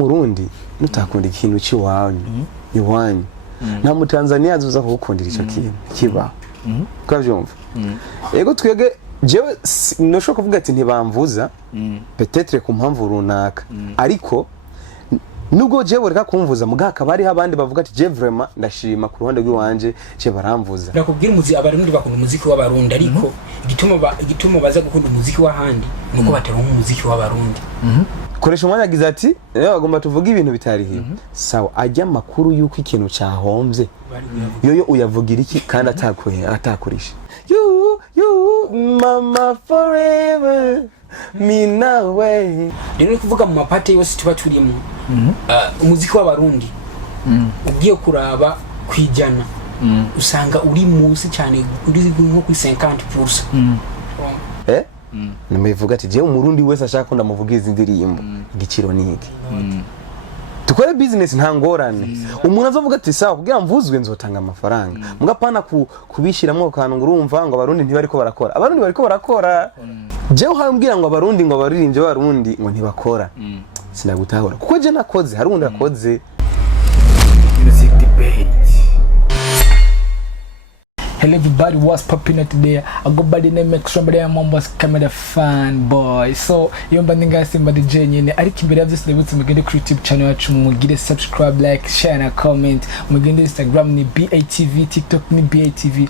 Murundi nutakunda ikintu ciwanyu iwanyu nta mu Tanzania azoza kugukundira ico kintu kiba kwavyumva ego twege jewe nosho kuvuga ati ntibamvuza peut-être ku mpamvu runaka ariko nubwo jewe reka kumvuza muga kabari abandi bavuga ati je vraiment ndashima ku ruhande rw'iwanje je baramvuza nakubwira umuzi abarundi bakunda umuziki w'abarundi ariko igituma baza gukunda umuziki w'ahandi nuko bateronka umuziki w'abarundi koresha umwanya agize ati bagomba tuvuga ibintu bitarihiye sawa ajya makuru yuko ikintu cyahombye yoyo uyavugira iki kandi atakurisha you mama forever me now way rero kuvuga mu mapate yose tuba turimo umuziki w'abarundi ugiye kuraba kwijana usanga uri munsi cyane uri nko ku 50%. Namivuga ati je umurundi wese ashaka ko ndamuvugiza indirimbo igiciro niki tukore business nta ngorane umuntu azovuga ati sawa kugira mvuzwe nzotanga amafaranga mugapana kubishiramo kantu ngurumva ngo abarundi ntibariko barakora abarundi bariko barakora je uhambwira ngo abarundi ngo baririnje abarundi ngo ntibakora sinagutahura kuko je nakoze hari undi akoze music debate. Hello everybody, what's popping up today? I go by the name of somebody Mombas Camera fan boy. So iyo mbandinga simba DJ nyene ariko imbere ya byose ndabutse mugende kuri YouTube channel yacu mugire subscribe, like, share na comment. Mugende Instagram ni BATV, TikTok ni BATV,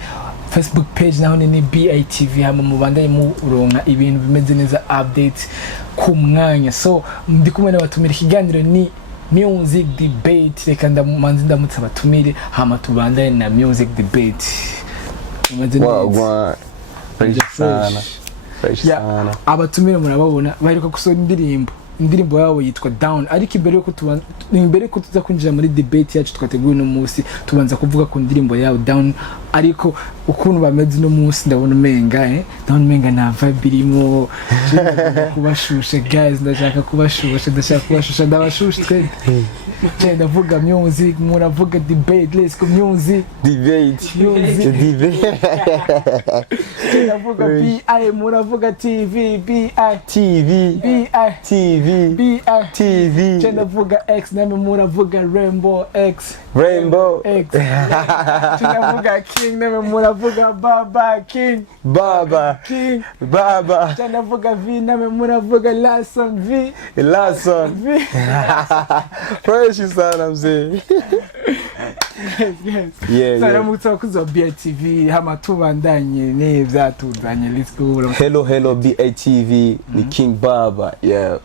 Facebook page naho ni BATV hama mubandanye mu uronka ibintu bimeze neza update ku mwanya. So ndi kumwe n'abatumira ikiganiro ni music debate. Reka ndamanzi ndamutse abatumire hama tubandanye na music debate. Wow, fresh sana. Abatumire murababona baheruka gusohora indirimbo yabo yitwa Down ariko imbere ko tuza kwinjira muri debate yacu twateguye no munsi tubanza kuvuga ku ndirimbo yabo Down ariko ukuntu bameze no munsi ndabona menga Down menga na vibe irimo kubashusha guys ndashaka kubashusha ndabashusha twe ndavuga music muravuga debate let's go music debate ndavuga BI muravuga TV ndavuga X name muravuga Rainbow X ndavuga King name muravuga Baba King ndavuga V name muravuga Lason V fresh sana mzee Sara mutsakuza BATV hama tubandanye neza tuzanye let's go hello BATV ni King Baba hello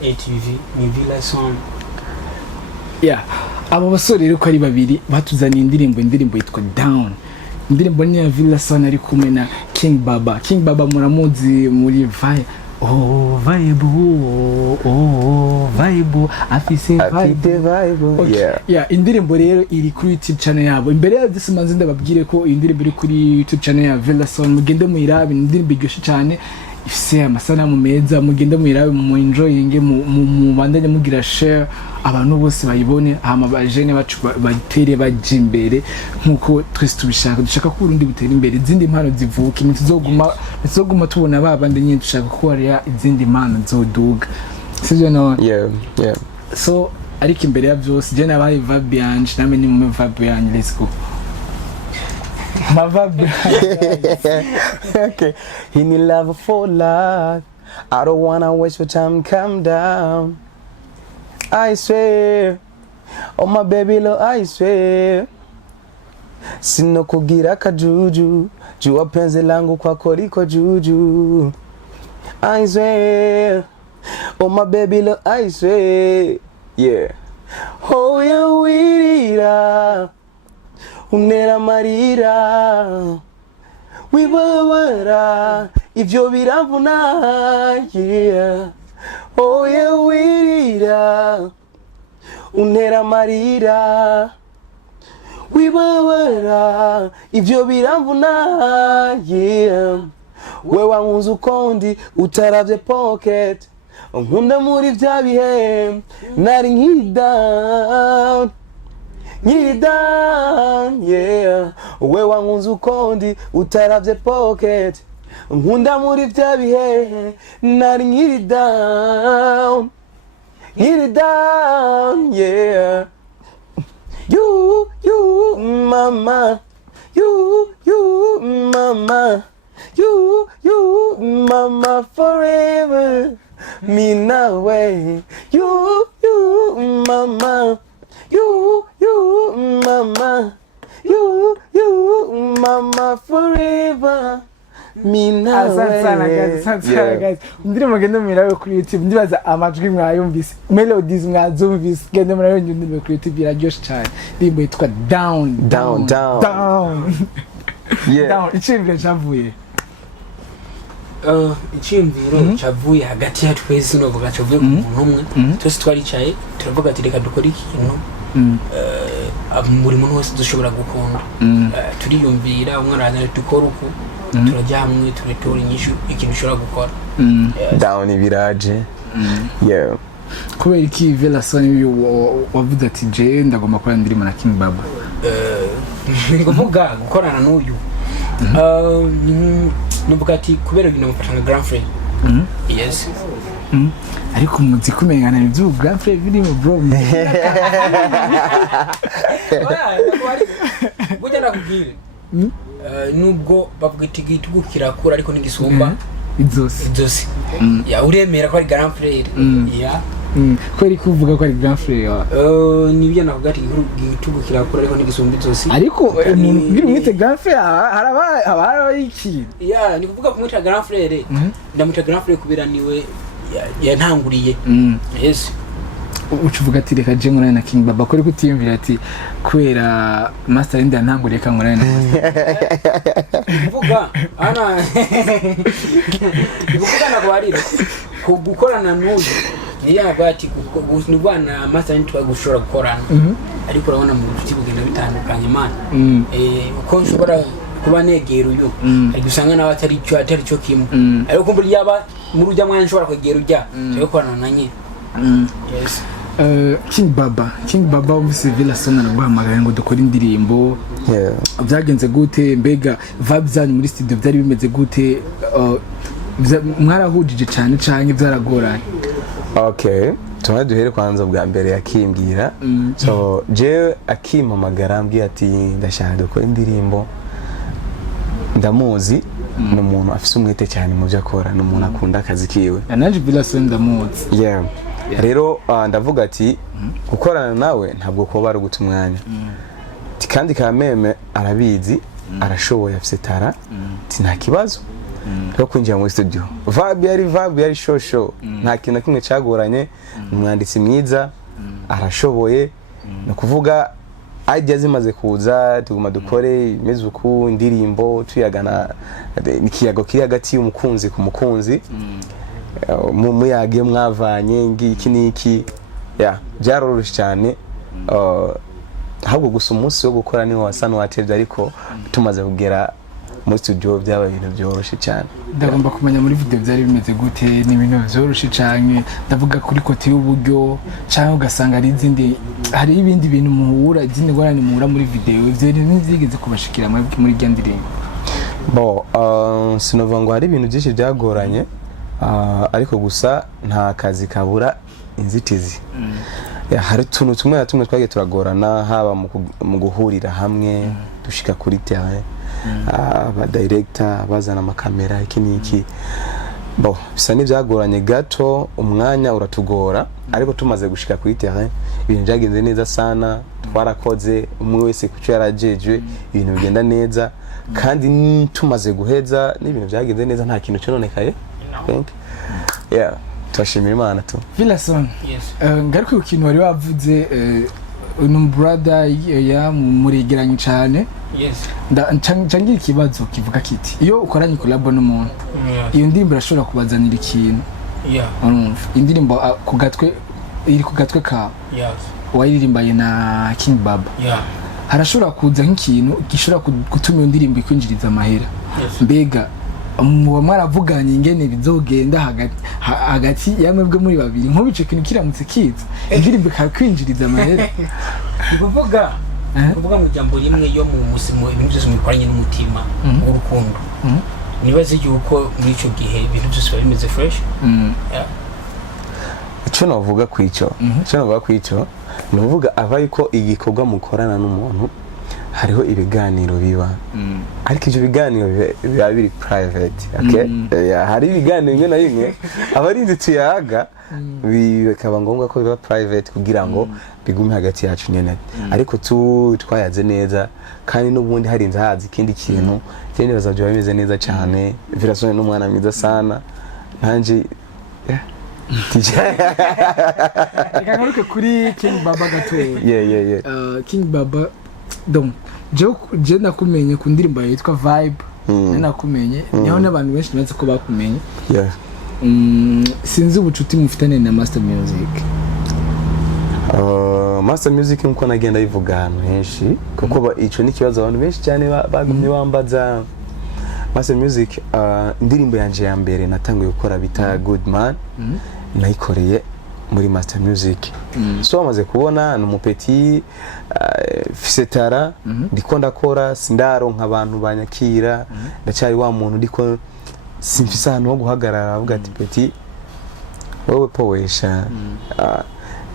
BATV ni Villa Song abo basore rero ko ari babiri batuzanye indirimbo yitwa Down indirimbo ni ya Villa Song ari kumwe na King Baba muramuzi muri vibe afise vibe indirimbo rero iri kuri YouTube channel yabo imbere ya disimanze ndababwire ko indirimbo iri kuri YouTube channel ya Villa Song mugende muyirabe indirimbo igoshe cyane ifise amasanamu meza mugende muyirabe mu enjoying mu bandanye mugira share abantu bose bayibone hama bajene bacu batere bajimbere nkuko twese tubishaka dushaka ko urundi butera imbere izindi mpano zivuka nituzoguma tubona babande nyine dushaka ko ari izindi mpano zoduga sivyo no so ariko imbere ya byose je nabaye vibe yanje name ni mu vibe yanje let's go my vibe okay he need love for life I don't wanna waste your time calm down I swear, oh my baby lo I swear sino kugira kajuju jua penzi langu kwako liko juju I swear, oh my baby lo I swear oh ya wirira unera marira wibabara ivyo biravuna oh ya wirira unera marira wibabara ivyo biramvuna we wankunze ukondi utaravye pocket nkunda muri vya bihe nari nkiri down we wankunze ukondi utaravye pocket nkunda muri vya bihe nari nkiri down get it down, yeah. You, mama, you, mama, you, mama, forever. Me no way. You, mama, you, mama, you, mama, forever. Guys. Indirimbo genda murayo kuri YouTube ndibaza amajwi mwayumvise melodies mwazumvise genda murayo indirimbo kuri YouTube iraryoshe cyane indirimbo yitwa down. Yeah. Down icyumviro cyavuye icyumviro cyavuye hagati ya twese n'uvuga cyavuye ku muntu umwe twese twaricaye turavuga ati reka dukore ikintu buri muntu wese dushobora gukunda turiyumvira umwana araza dukora uko turajya hamwe turatora inyishu ikintu ushobora gukora down ibiraje yeah. kubera iki Velasoni wavuze ati je ndagomba gukora indirimbo na King Baba kuvuga gukorana n'uyu nuvuga ati kubera ibintu mufasha nka grand frère yes ariko umuziki umengana ibyo grand frère birimo bro burya nakubwire nubwo bavuga iti gitugu kirakura ariko n'igisumba inzosi ya uremera ko ari grand frère ya kweri kuvuga ko ari grand frère nibyo navuga ati gitugu kirakura ariko n'igisumba inzosi ariko umuntu biri mwite grand frère haraba iki ya ni kuvuga kumwita grand frère ndamwita grand frère kubera niwe yantanguriye yes ucuvuga ati reka je ngorane na King Baba kuri kutiyumvira ati kubera master Linda yantanguriye ka ngorane na kuvuga ana kuvuga nagwarira gukorana n'uyu niyaga ati nubana master Linda twagushora gukorana ariko urabona mu biti bugenda bitandukanye man uko nshobora kuba negera uyu ari gusanga nawe atari cyo kimwe ariko kumva yaba muri ujya mwanya nshobora kwegera ujya cyo gukorana na nyine yes. King Baba umvise Velasoni araguhamagaye ngo dukore indirimbo byagenze gute mbega vibes zanyu muri studio byari bimeze gute mwarahujije cyane cyane byaragoranye okay tuma duhere kwanza bwa mbere yakimbwira so je akimpamagara ambwiye ati ndashaka dukora indirimbo ndamuzi n'umuntu afise umwete cyane mu byo akora n'umuntu akunda akazi kiwe anaje Velasoni ndamuzi yeah rero ndavuga ati gukorana nawe ntabwo kuba ari guta umwanya kandi kameme arabizi arashoboye afise tara nta kibazo rero kwinjira muri studio vibe yari show nta kintu kimwe cyagoranye umwanditsi mwiza arashoboye no kuvuga idea zimaze kuza tuguma dukore imizuku indirimbo tuyagana nikiyago kiri hagati y'umukunzi ku mukunzi muyage mwavanye ngiki niki ya byaroroshe cyane ahubwo gusa umunsi wo gukora niho wasa n'uwatevye ariko tumaze kugera muri studio byaba ibintu byoroshe cyane ndagomba kumenya muri video byari bimeze gute ni ibintu byoroshe cyane ndavuga kuri kote y'uburyo cyangwa ugasanga ari izindi hari ibindi bintu muhura izindi ngorane muhura muri video ivyo ntizigeze kubashikira muri rya ndirimbo sinova ngo hari ibintu byinshi byagoranye ariko gusa nta kazi kabura inzitizi hari tuntu tumwe twagiye turagorana haba mu guhurira hamwe dushika kuri terrain aba director bazana amakamera iki niki bisa n'ibyagoranye gato umwanya uratugora ariko tumaze gushika kuri terrain ibintu byagenze neza sana twarakoze umwe wese kuco yarajejwe ibintu bigenda neza kandi tumaze guheza n'ibintu byagenze neza nta kintu cyononekaye yeah twashimira Imana tu Velasoni ngaruka ikintu wari wavuze brother ya muregeranye cyane yes ncangira ikibazo kivuga kiti iyo ukoranye collab n'umuntu iyo ndirimbo irashobora kubazanira ikintu indirimbo ku gatwe iri ku gatwe ka wayiririmbaye na King Baba harashobora kuza nk'ikintu gishobora gutuma iyo ndirimbo ikwinjiriza amahera mbega muba mwaravuganye ingene bizogenda hagati yamwebwe muri babiri nk'ubice kintu kiramutse kiza indirimbo ikakwinjiriza amahera kuvuga mu jambo rimwe yo mu musimo ibintu byose mukoranye n'umutima w'urukundo nibaze yuko muri ico gihe ibintu byose bimeze fresh icyo navuga kwico ni uvuga ava yuko igikorwa mukorana n'umuntu hariho ibiganiro biba ariko ibyo biganiro biba biri private okay hari ibiganiro bimwe na bimwe abarinzi tuyaga bikaba ngombwa ko biba private kugira ngo bigume hagati yacu nyene ariko twayaze neza kandi n'ubundi harinze hazi ikindi kintu cyane bazajya bameze neza cyane virasone n'umwana mwiza sana nanje Kagaruke kuri King Baba gatoya. King Baba donc je nakumenye ku ndirimbo yitwa Vibe nakumenye niho n'abantu benshi bazi ko bakumenye sinzi ubucuti mufitane na Master Music. Master Music nkuko nagenda bivuga ahantu henshi kuko ico ni kibazo abantu benshi cyane bagumye bambaza Master Music. Indirimbo yanje ya mbere natanguye gukora bita Good Man nayikoreye muri Master Music. So amaze kubona n'umupeti fisetara ndiko ndakora sindaro nk'abantu banyakira ndacyari wa muntu ndiko simfise ahantu ho guhagarara avuga ati peti wowe powesha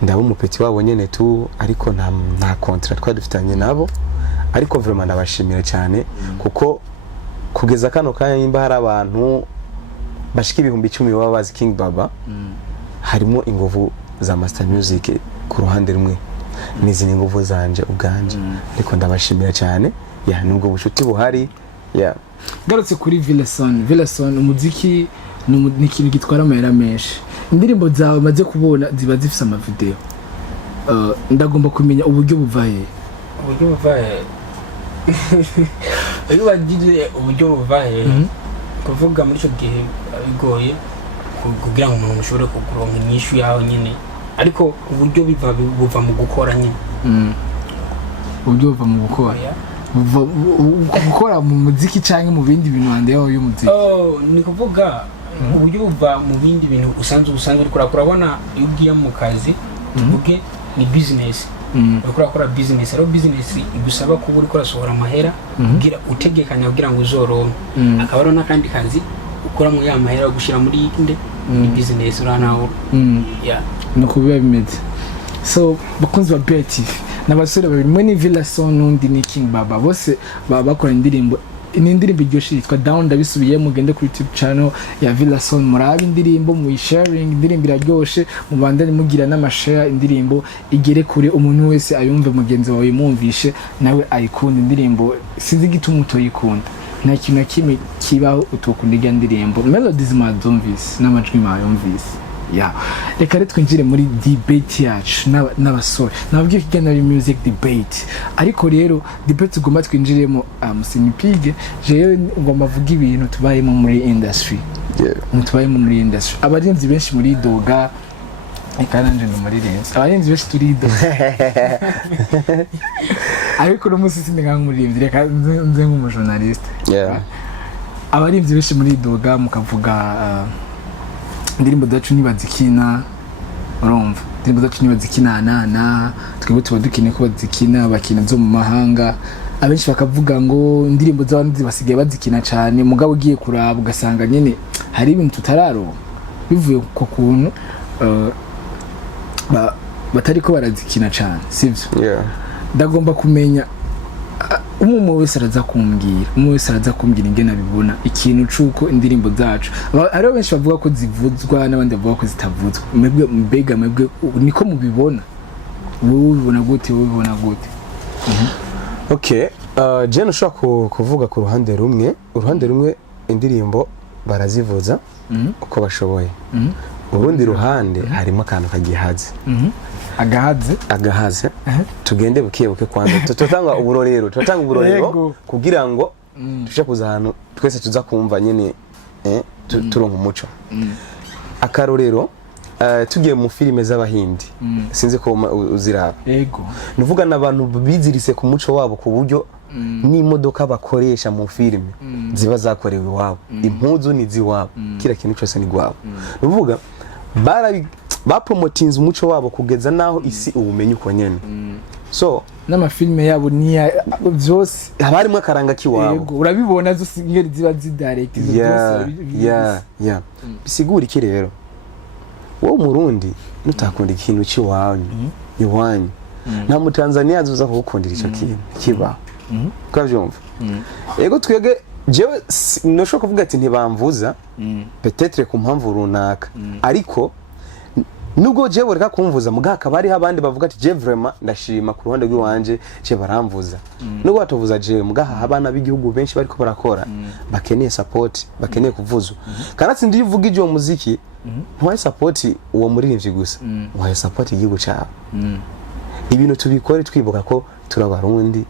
ndaba umupeti wabo nyene tu ariko nta contract twadufitanye nabo ariko vraiment ndabashimira cyane kuko kugeza kano kanya nimba hari abantu bashika 10,000 baba bazi King Baba harimo ingovu za Master Music ku ruhande rumwe n'izindi ingovu zanje ubwanje ariko ndabashimira cyane nubwo bushuti buhari garutse kuri Villason umuziki ni ikintu gitwara amahera menshi indirimbo zawe maze kubona ziba zifise ama video ndagomba kumenya uburyo buvaye iyo bagize uburyo buvaye kuvuga muri cyo gihe bigoye kugira ngo umuntu ashobore kukuronka inyishu yaho nyine ariko uburyo buva mu gukora nyine uburyo buva mu gukora mu muziki cyangwa mu bindi bintu hande yaho y'umuziki ni kuvuga uburyo buva mu bindi bintu usanzwe urabona iyo ugiye mu kazi tuvuge ni business ukora business rero business igusaba kuba uri korasohora amahera kugira utegekanya kugira ngo uzoronke akaba ari n'akandi kazi ukora mu ya mahera gushira muri business uranaho nuko biba bimeze. So bakunzi ba BTV n'abasore babiri mwe ni Villason n'undi ni King Baba bose bakora indirimbo iryoshye yitwa Down ndabisubiye mugende kuri YouTube channel ya Villason murabe indirimbo mu sharing indirimbo iraryoshe mubandanye mugira n'amashare indirimbo igere kure umuntu wese ayumve mugenzi wawe yumvishe nawe ayikunda indirimbo sinzi gituma utoyikunda nta kintu kimwe kibaho utokunda irya ndirimbo melodies mazumvise n'amajwi mayumvise reka twinjire muri debate yacu n'abasore nabwiye kiganiro music debate ariko rero debate ugomba twinjiremo musinipige jewe ngomba vuga ibintu tubayemo muri industry abarinzi benshi muri doga ikaranje no muri renzi abarinzi benshi turi doga ariko no musisi ndanga muri reka nze nk'umujournaliste abarinzi benshi muri doga mukavuga indirimbo zacu nibazikina urumva indirimbo zacu nibazikina twebwe tuba dukeneye ko bazikina bakina zo mu mahanga abenshi bakavuga ngo indirimbo z'abandi basigaye bazikina cyane mugabo ugiye kuraba ugasanga nyene hari ibintu tutararonka bivuye ku kuntu batari ko barazikina cyane sivyo ndagomba kumenya umwe wese araza kumbwira ingene abibona ikintu cuko indirimbo zacu ariho benshi bavuga ko zivuzwa n'abandi bavuga ko zitavuzwa mbega niko mubibona wowe ubibona gute Okay Jane ushaka kuvuga ku ruhande rumwe indirimbo barazivuza uko bashoboye urundi ruhande harimo akantu kagihaze agahaze tugende bukebuke kwanza tutanga uburorero kugira ngo tuje kuza hano twese tuza kumva nyene turonka umuco akarorero tugiye mu filime z'abahindi sinzi ko uziraba nuvuga n'abantu bizirise ku muco wabo ku buryo n'imodoka bakoresha mu filime ziba zakorewe wabo impuzu ni ziwabo kira kintu cyose ni gwabo nuvuga bapromotinze umuco wabo kugeza naho isi ubumenyi uko nyene so n'amafilme yabo ni byose habarimo akaranga kiwabo urabibona zose ingeri ziba zidirect bisigura iki rero wowe umurundi nutakunda ikintu cy'iwanyu iwanyu nta mutanzania azoza kugukundira icyo kintu kiba ukavyumva ego twege jewe noshoka kuvuga ati ntibamvuza peut-être ku mpamvu runaka ariko nubwo jewe reka kumvuza mugaka bari abandi bavuga ati je vraiment ndashima ku ruhande rw'iwanje je baramvuza nubwo batovuza je mugaha abana b'igihugu benshi bariko barakora bakeneye support bakeneye kuvuzwa kanatsi ndivuga ijyo muziki ntwaye support uwo muririmbyi gusa ntwaye support igihugu cyawe ibintu tubikore twibuka ko turabarundi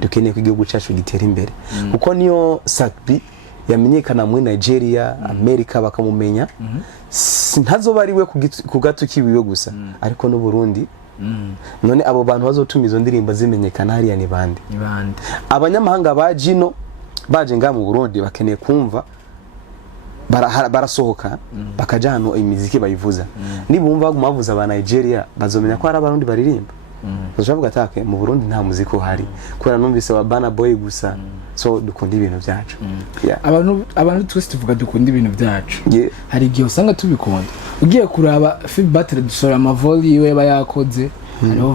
dukeneye ko igihugu cyacu gitera imbere kuko niyo sakbi yamenyekana muri Nigeria America bakamumenya ntazoba ari we ku gato kibiwe gusa ariko no Burundi none abo bantu bazotuma izo ndirimbo zimenyekana hariya ni bande abanyamahanga bajino baje nga mu Burundi bakeneye kumva barasohoka bakajano imiziki bayivuza nibumva bavuza aba Nigeria bazomenya ko ari abarundi baririmba uzavuga atake mu Burundi nta muziki uhari kubera numvise wa Bana Boy gusa so dukunda ibintu byacu abantu twese tuvuga dukunda ibintu byacu hari igihe usanga tubikunda ugiye kuraba film battle dusora amavoli yiwe bayakoze hariho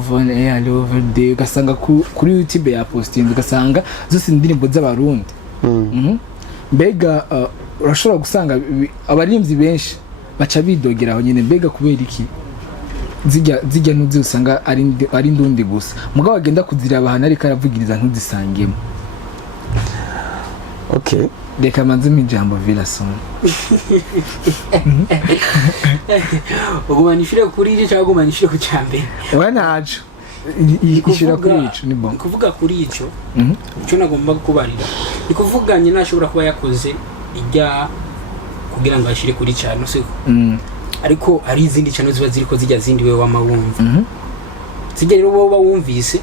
vode ugasanga kuri YouTube ya posting ugasanga zose indirimbo z'abarundi mbega urashobora gusanga abaririmbyi benshi baca bidogera aho nyine mbega kubera iki zijya nuzi usanga ari ndundi gusa mugabo agenda kuziraba hana ariko aravugiriza ntuzisangemo okay reka manze mu ijambo Villason ugumanishire kuri icyo cyangwa ugumanishire ku cyambere wanaje ishira kuri ico ni bon kuvuga kuri ico icyo nagomba kubarira ikuvuganye nashobora kuba yakoze ijya kugira ngo ashire kuri cyano siko ariko ari izindi cyano ziba ziriko zijya zindi we wamawumva zijya rero bo bawumvise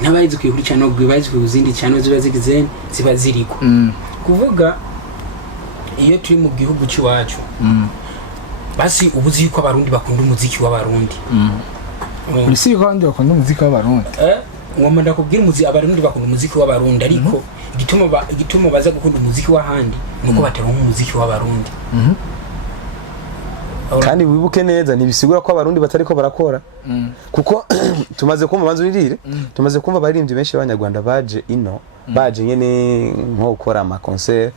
ntabayizi kuri cyano gwibazi ku zindi cyano ziba zigize ziba ziriko kuvuga iyo turi mu gihugu cy'iwacu basi ubuzi yuko abarundi bakunda umuziki w'abarundi Urisi yuko abandi bakunda umuziki w'abarundi ngomba ndakubwira abarundi bakunda umuziki w'abarundi ariko igituma baza gukunda umuziki w'ahandi nuko bataronka umuziki w'abarundi kandi wibuke neza nibisigura ko abarundi batari ko barakora kuko tumaze kumva banzuririre tumaze kumva baririmbye benshi abanyarwanda baje ino baje nyene nko gukora ama concert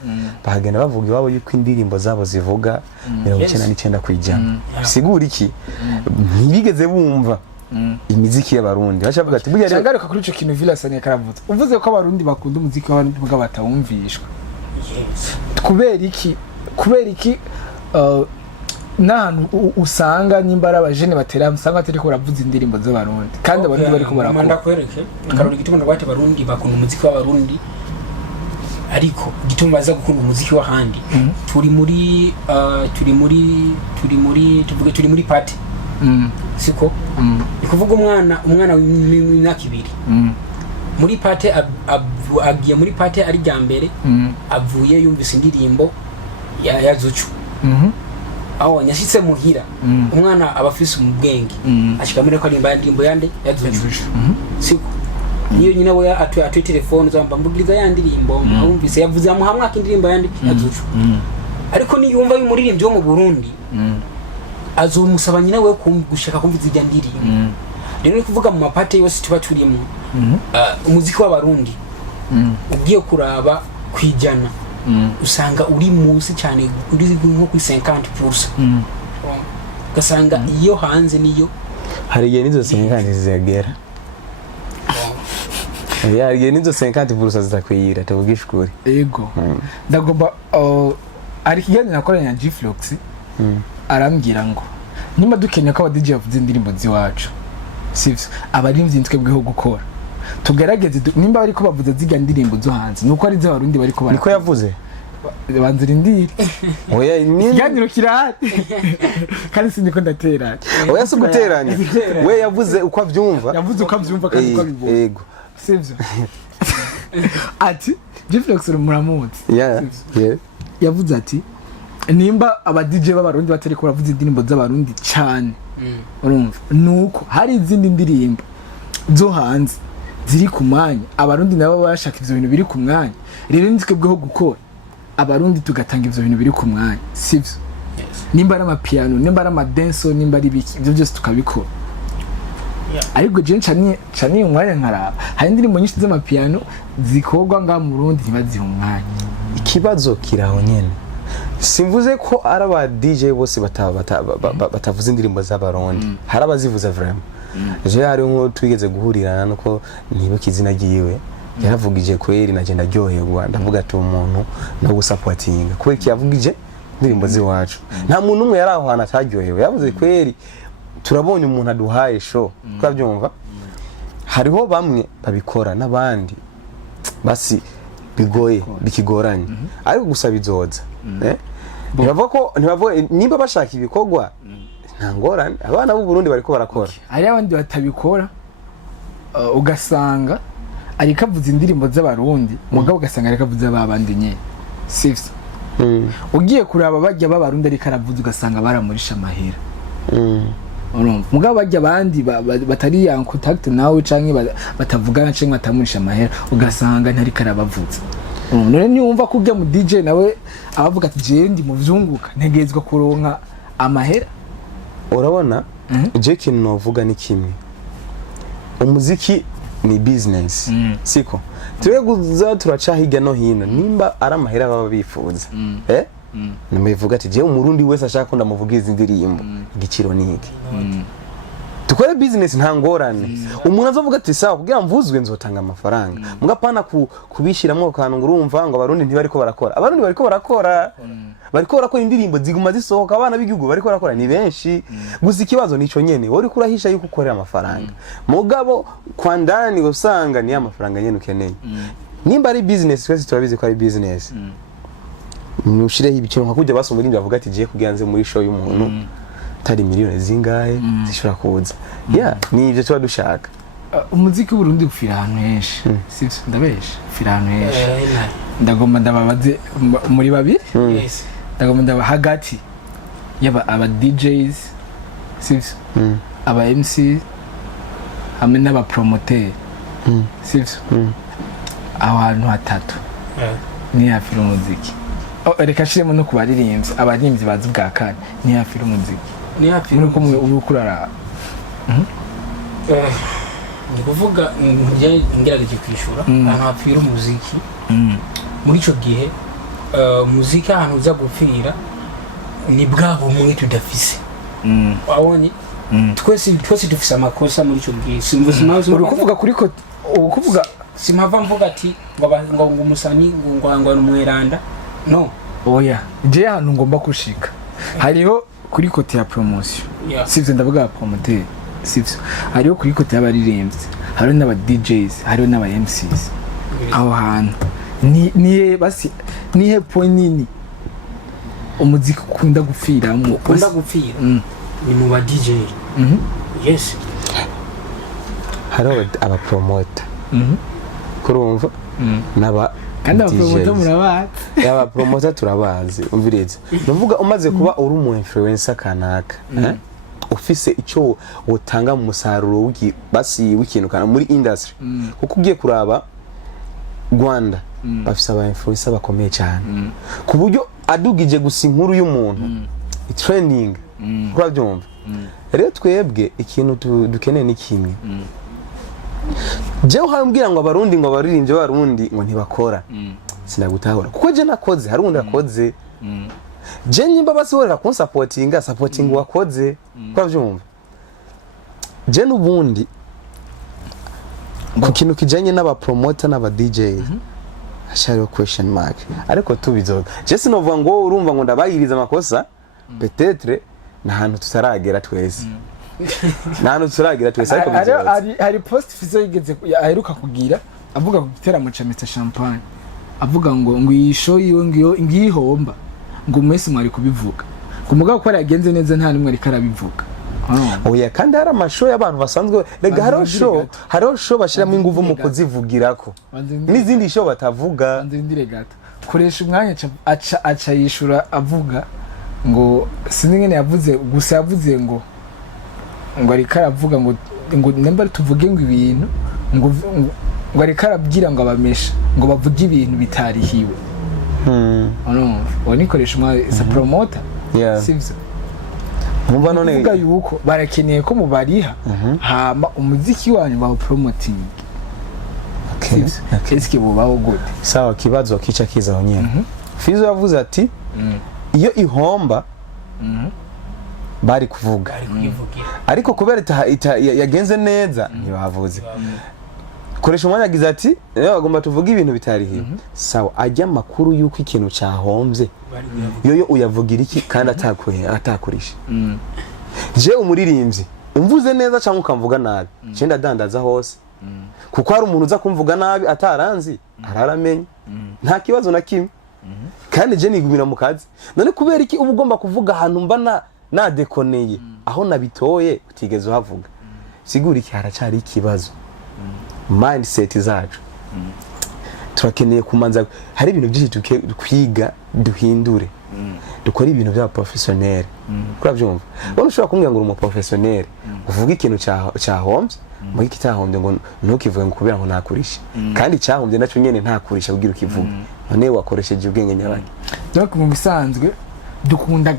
bahagenda bavuga iwabo yuko indirimbo zabo zivuga 99 kwijana bisigura iki ntibigeze bumva imiziki y'abarundi bashavuga ati burya cyagaruka kuri ico kintu Villason yakaravuze uvuze ko abarundi bakunda umuziki w'abarundi bwa batawumvishwa kubera iki nahantu usanga nimbara abajene batera usanga atari ko baravuza indirimbo z'abarundi kandi abarundi bari ko barakora ndakwereke karori gituma ndabate abarundi bakunda umuziki w'abarundi ariko gituma baza gukunda umuziki w'ahandi turi muri party siko ikuvuga umwana w'imyaka 2 muri party agiye muri party ari jambere avuye yumvise indirimbo ya Zucu aho nyashitse muhira umwana abafise mu bwenge ashikamira ko ari indirimbo yande ya Zucu siko niyo nyina we atwe telefone zamba mbugiriza ya ndirimbo awumvise yavuze amuhamwa indirimbo yande ya Zucu ariko ni yumva y'umuririmbyi wo mu Burundi azomusaba nyina we gushaka kumviza ijya ndirimbo rero kuvuga mu mapate yose tuba turimo umuziki w'abarundi ugiye kuraba kwijana usanga uri munsi cyane uri nko ku 50% gasanga iyo hanze niyo hari igihe nizo 50 zizagera ya igihe nizo 50% zitakwira tubugishukuri ego ndagomba ari kijyanye nakoranya G-Flux arambwira ngo nyuma dukenye ko aba DJ bavuze indirimbo ziwacu sivyo abarimvyi twebweho gukora tugerageze nimba bari ko bavuze ziga ndirimbo zo hanze nuko ari z'abarundi bari ko bara niko yavuze banzira indiri oya ni yaniro kirahati kandi siniko ndateranya oya suguteranya we yavuze uko avyumva kandi uko abibona yego sivyo ati G-Flux muramuzi yeah yavuze ati nimba aba DJ b'abarundi batari ko baravuza indirimbo z'abarundi cyane urumva nuko hari izindi ndirimbo zo hanze ziri ku mwanya abarundi nabo bashaka ivyo bintu biri ku mwanya rero nzikebweho gukora abarundi tugatanga ivyo bintu biri ku mwanya sivyo nimba ari amapiano nimba ari amadenso nimba ari biki ibyo byose tukabikora ariko je ncani umwanya nkaraba hari indirimbo nyinshi z'amapiano zikorwa nga mu Burundi ntibaziha umwanya ikibazo kiraho nyene simvuze ko ari aba DJ bose batavuza indirimbo z'abarundi hari abazivuza vraiment je hari nko twigeze guhurirana nuko niba kizina giwe yaravugije kweri naje ndaryoherwa ndavuga ati umuntu no gusupportinga kweri kiyavugije indirimbo ziwacu nta muntu umwe yari aho hana ataryohewe yavuze kweri turabonye umuntu aduhaye show twabyumva hariho bamwe babikora nabandi basi bigoye bikigoranye ariko gusa bizoza ntibavuga nimba bashaka ibikorwa nta ngorane abana b'u Burundi bariko barakora ari abandi batabikora ugasanga ariko avuza indirimbo z'abarundi mugabo ugasanga ariko avuza babandi nyene sivyo ugiye kuraba bajya b'abarundi ariko aravuza ugasanga baramurisha amahera mugabo bajya abandi batari ya contact nawe canke batavugana canke batamurisha amahera ugasanga ntari karabavuza none niwumva ko ujya mu DJ nawe abavuga ati je ndi mu vyunguka ntegezwa kuronka amahera urabona je kintu novuga ni kimwe umuziki ni business siko tureguza turaca hirya no hino nimba ari amahera baba bifuza namavuga ati je umurundi wese ashaka ko ndamuvugiza indirimbo igiciro niki tukore business nta ngorane umuntu azovuga ati sawa kugira mvuzwe nzotanga amafaranga mugapana kubishiramo kantu ngurumva ngo abarundi ntibariko barakora abarundi bariko barakora indirimbo ziguma zisohoka abana b'igihugu bariko barakora ni benshi gusa ikibazo nico nyene wori kurahisha yuko ukorera amafaranga mugabo kwa ndani usanga ni amafaranga nyene ukeneye nimba ari business twese turabizi ko ari business nushireho ibiciro nka kujya basoma indimbo bavuga ati je kuganze muri show y'umuntu tari miliyoni zingahe zishobora kuza ni ivyo tuba dushaka umuziki w'Uburundi ufira ahantu henshi sivyo ndabesha ufira ahantu henshi ndagomba ndababaze muri babiri ndagomba ndaba hagati yaba aba DJs sivyo aba MC hamwe n'aba promoter sivyo aho hantu hatatu ni hafira umuziki reka shiremo no kubaririmbyi abaririmbyi bazi bwa kane ni hafira umuziki ni hafi muri ko ubu kurara ni kuvuga ngerageje kwishura ahantu hapfira umuziki muri ico gihe muziki ahantu uza gupfira ni bwa bumwe tudafise wabonye twese dufise amakosa muri ico gihe simvuze maze uri kuvuga kuri ko ukuvuga simava mvuga ati ngo umusani ngo numweranda no oya je ahantu ngomba kushika hariho kuri kote ya promotion sivyo ndavuga promoter sivyo hariho kuri kote y'abaririmbyi hariho n'aba DJs hariho n'aba MCs aho hantu ni basi ni point nini umuziki ukunda gupfira ni mu ba DJ yes hariho aba promoter kurumva naba kandi abapromoter murabazi abapromoter turabazi umviriza nuvuga umaze kuba uri umu influencer kanaka ufise ico utanga mu musaruro basi w'ikintu kana muri industry kuko ugiye kuraba Rwanda bafise aba influencer bakomeye cyane ku buryo adugije gusa inkuru y'umuntu trending urabyumva rero twebwe ikintu dukeneye ni kimwe je uhambwira ngo abarundi ngo baririmbye barundi ngo ntibakora sinagutahura kuko je nakoze hari undi akoze je nyimba basohora ku supporting wakoze kwavyumva je nubundi ku kintu kijanye n'aba promoter n'aba DJs ashari question mark ariko tubizoga je sinovuga ngo urumva ngo ndabayiriza amakosa peut-être nahantu tutaragera twese nano turagira twese ariko hari post fizo yigeze aheruka kugira avuga ku giteramo ca Mr Champagne avuga ngo yisho yiwe ngihomba ngo mwese mwari kubivuga kumugabo ko yagenze neza nta nimwe ari karabivuga oya kandi hari amashow y'abantu basanzwe rega haro show bashiramo inguvu mu kuzivugirako n'izindi show batavuga ndindire gato koresha umwanya aca yishura avuga ngo siningene yavuze gusa yavuze ngo ariko aravuga ngo nemba tuvuge ngo ibintu ngo ariko arabwira ngo abamesha ngo bavuge ibintu bitarihiwe nikoresha umwa isa promoter sivyo Mumva none kuvuga yuko barakeneye ko mubariha hama umuziki wanyu bawo promoting Eski bubaho gute sawa kibazo kica kizaho nyene Fizo yavuze ati iyo ihomba bari kuvuga ariko kubera yagenze neza ntibavuze koresha umwanya agize ati bagomba tuvuga ibintu bitarihiye sawa ajya makuru yuko ikintu cyahombye yoyo uyavugira iki kandi atakurisha je umuririmbyi umvuze neza cyangwa ukamvuga nabi je ndadandaza hose kuko hari umuntu uza kumvuga nabi ataranzi araramenye nta kibazo na kimwe kandi je nigumira mu kazi none kubera iki uba ugomba kuvuga ahantu mba nadekoneye aho nabitoye utigeze uhavuga sigura iki haracari ikibazo mindset zacu turakeneye kumanza hari ibintu byinshi kwiga duhindure dukora ibintu bya professionnel kurabyumva bone ushobora kumbwira ngo uri professionnel uvuga ikintu cyahombye muri kitahombye ngo ntukivuge ngo kubera ngo nakurisha kandi cyahombye naco nyene ntakurisha kugira ukivuga none wakoresheje ubwenge nyabaki donc mu bisanzwe dukunda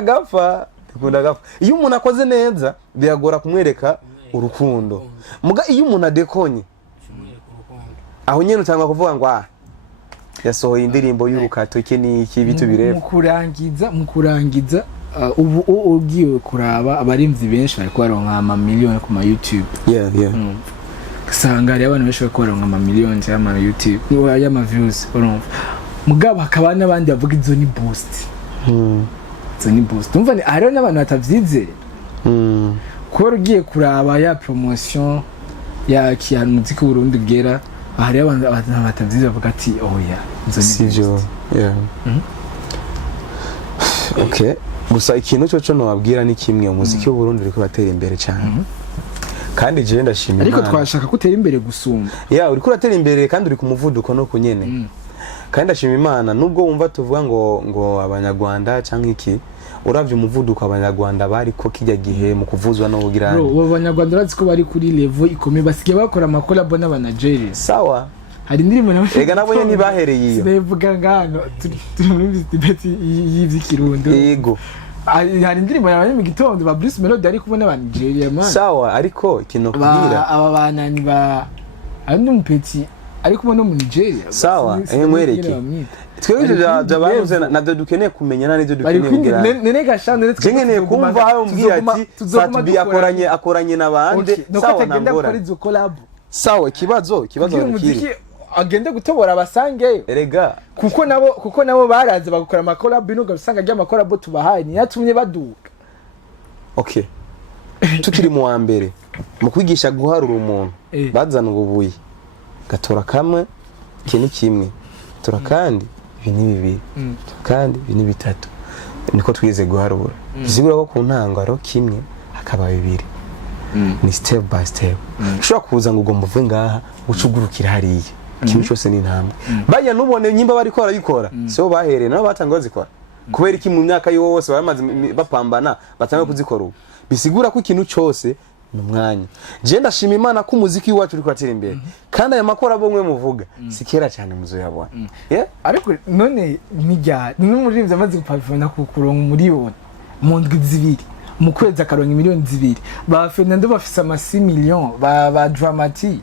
gapfa iyo umuntu akoze neza biragora kumwereka urukundo muga iyo umuntu adekonye aho nyene utanga kuvuga ngo yasohoye indirimbo y'urukato iki n'iki bitu bireba mu kurangiza ubu ugiye kuraba abarimvyi benshi bari kwaronka ama million ku ma YouTube usanga ari abantu benshi bari kwaronka ama million y'ama YouTube y'ama views urumva mugabo hakaba n'abandi bavuga izo ni boost umva ni hariho n'abantu batavyizeye kuba ugiye kuraba ya promotion ya kiyana muziki Burundi bwera hariho abantu batavyizeye bavuga ati oya izo ni boost okay gusa ikintu cyo nobabwira ni kimwe umuziki w'u Burundi uriko batera imbere cyane kandi je ndashimira ariko twashaka kutera imbere gusumba uriko uratera imbere kandi uri ku muvuduko no kunyene kandi ndashima Imana nubwo wumva tuvuga ngo abanyarwanda cyangwa iki uravye umuvuduko abanyarwanda bari ko kijya gihe mu kuvuzwa no kugira bro abanyarwanda bazi ko bari kuri level ikomeye basigaye bakora amakolabo n'abanajeria sawa hari indirimbo nawe ega nabo nyene bahereye iyo sinevuga ngano turi muri debate y'ivyikirundo yego hari indirimbo yabanye mu gitondo ba Bruce Melody ari kubona abanajeria man sawa ariko ikintu kubwira aba banani ba ari n'umupeti ari kubona mu Nigeria sawa mwereke twebwe byabanuze nabyo dukeneye kumenya nani byo dukeneye kugira nene gashande nkeneye kumva hayo mbwira ati Fatbi akoranye nabande sawa nambora sawa kibazo umuziki agende gutobora abasangeyo erega kuko nabo baraze bagukora amakolab binuga usanga ajya amakolab tubahaye ni yatumye baduka okay tukiri mu wa mbere mu kwigisha guharura umuntu bazana ububuye gatora kamwe ikintu kimwe tora kandi ibi ni bibiri kandi ibi ni bitatu niko twize guharura bizigura ko ku ntangaro kimwe hakaba bibiri ni step by step ushobora kuza ngo ugomba uve ngaha ucugurukira hariya kimwe cyose ni intambwe bajya nubone nyimba bari ko barabikora so bahereye nabo batanga bazikora kubera iki mu myaka yose baramaze bapambana batanga kuzikora ubu bisigura ko ikintu cyose numwanya je ndashima Imana ko umuziki wacu uri kwatira imbere kandi aya makora bomwe muvuga sikera cyane muzo yabona ariko none nijya n'umuririmbyi amaze gupavona ku kuronka miliyoni mu ndwi zibiri mu kwezi akaronka miliyoni zibiri ba Fernando bafise ama 6 millions ba Dramati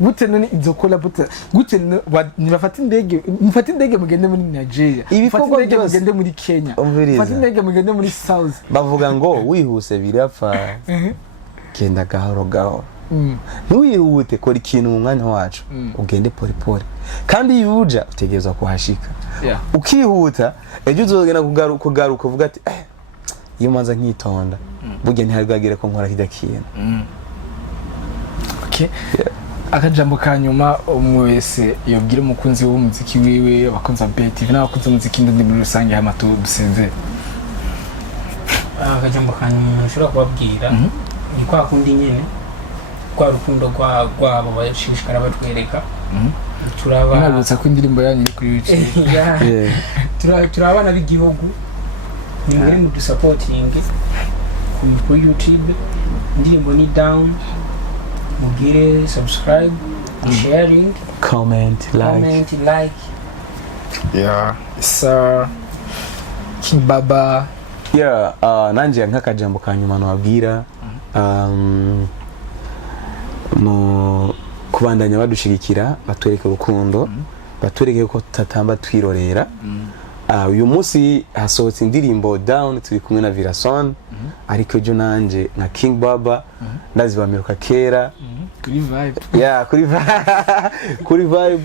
gute none izo collab gute nibafata indege mugende muri Nigeria ibikorwa byose mugende muri Kenya fata indege mugende muri South bavuga ngo wihuse birapfa kenda gahoro ntuwihute kora ikintu mu mwanya wacu ugende pole kandi yuja utegerezwa kuhashika ukihuta ejo uzogenda kugaruka uvuga ati iyo manza nkitonda burya ntiharwagire ko nkora kijya kintu okay akajambo kanyuma umwese yobwira umukunzi w'umuziki wiwe abakunza BTV n'abakunza umuziki ndi muri rusange y'amatu dusenze akajambo kanyuma ushobora kubabwira ni kwa kundi nyene kwa rukundo rwabo bashishikara batwereka nabutsa ko indirimbo yanyu iri kuri YouTube turabana b'igihugu ni mwe mu supporting ku YouTube indirimbo ni down mugire subscribe sharing comment like yeah isa King Baba yeah nanje nk'akajambo kanyuma nababwira mu kubandanya badushigikira batwereka urukundo batwereke ko tutatamba twirorera uyu munsi hasohotse indirimbo Down turi kumwe na Virason ariko ejo nanje nka King Baba ndazibamiruka kera kuri vibe kuri vibe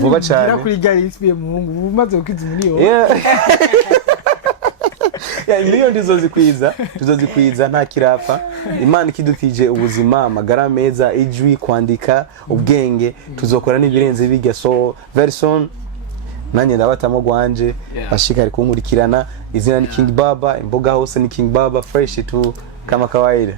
vuba cyane kuri gari isbiye mu umaze ukiza muri yo miliyoni tuzozikwiza nta kirapfa Imana ikidutije ubuzima amagara meza ijwi kwandika ubwenge tuzokora n'ibirenze bijya so very soon nanye ndabatamo gwanje bashikari kunkurikirana izina ni King Baba imboga hose ni King Baba fresh tu kama kawaida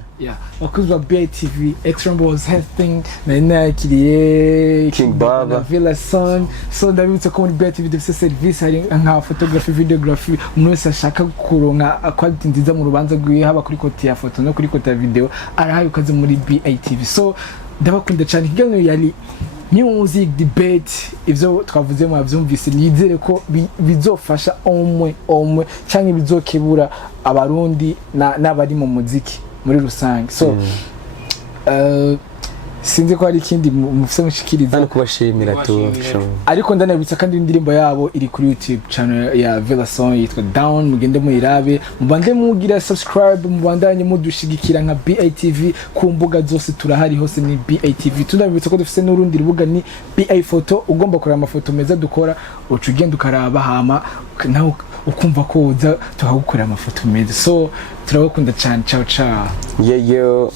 wakuza BTV extra was hosting na kiriye King Baba Villa Son so ndabitse ko muri BTV dufite service hari nka photography videography umuntu wese ashaka kuronka quality nziza mu rubanza rwiwe haba kuri kote ya photo no kuri kote ya video arahaye ukaze muri BTV so ndabakunda cyane kiganiro yari music debate ivyo twavuze mu avyumvise nizere ko bizofasha omwe cyangwa bizokebura abarundi n'abari mu muziki muri rusange so sinzi ko hari ikindi mufise mushikiriza no kubashimira tu ariko ndanabitsa kandi indirimbo yabo iri kuri YouTube channel ya Villa Song yitwa Down mugende muyirabe mubande mugira subscribe mubandanye mudushigikira nka BATV ku mbuga zose turahari hose ni BATV tunabitsa ko dufise n'urundi rubuga ni BA Photo ugomba kureba amafoto meza dukora ucugenda ukaraba hama naho ukumva ko uza tuhagukorera amafoto meza so turabakunda cyane ciao yeah